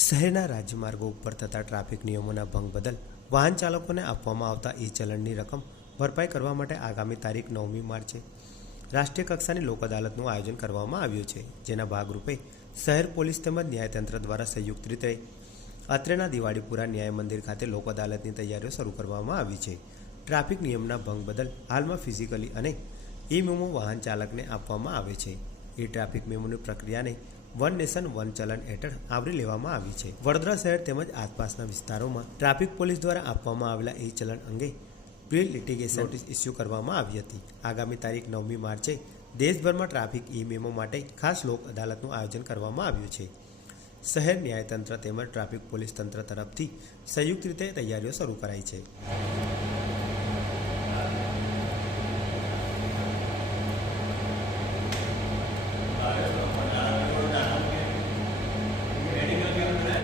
શહેરના રાજમાર્ગો ઉપર થતા ટ્રાફિક નિયમોના ભંગ બદલ વાહન ચાલકોને આપવામાં આવતા ઈ ચલણની રકમ ભરપાઈ કરવા માટે આગામી તારીખ નવમી માર્ચે રાષ્ટ્રીય કક્ષાની લોક અદાલતનું આયોજન કરવામાં આવ્યું છે, જેના ભાગરૂપે શહેર પોલીસ તેમજ ન્યાયતંત્ર દ્વારા સંયુક્ત રીતે અત્રેના દિવાળીપુરા ન્યાય મંદિર ખાતે લોક અદાલતની તૈયારીઓ શરૂ કરવામાં આવી છે. ટ્રાફિક નિયમના ભંગ બદલ હાલમાં ફિઝિકલી અને ઈ મેમો વાહન ચાલકને આપવામાં આવે છે. એ ટ્રાફિક મેમોની પ્રક્રિયાને વન નેશન વન ચલણ હેઠળ આવરી લેવામાં આવી છે. વડોદરા શહેર તેમજ આસપાસના વિસ્તારોમાં ટ્રાફિક પોલીસ દ્વારા આપવામાં આવેલા એ ચલણ અંગે પ્રી લિટિગેશન નોટિસ ઇસ્યુ કરવામાં આવી હતી. આગામી તારીખ નવમી માર્ચે દેશભરમાં ટ્રાફિક ઈ મેમો માટે ખાસ લોક અદાલતનું આયોજન કરવામાં આવ્યું છે. શહેર ન્યાયતંત્ર તેમજ ટ્રાફિક પોલીસ તંત્ર તરફથી સંયુક્ત રીતે તૈયારીઓ શરૂ કરાઈ છે.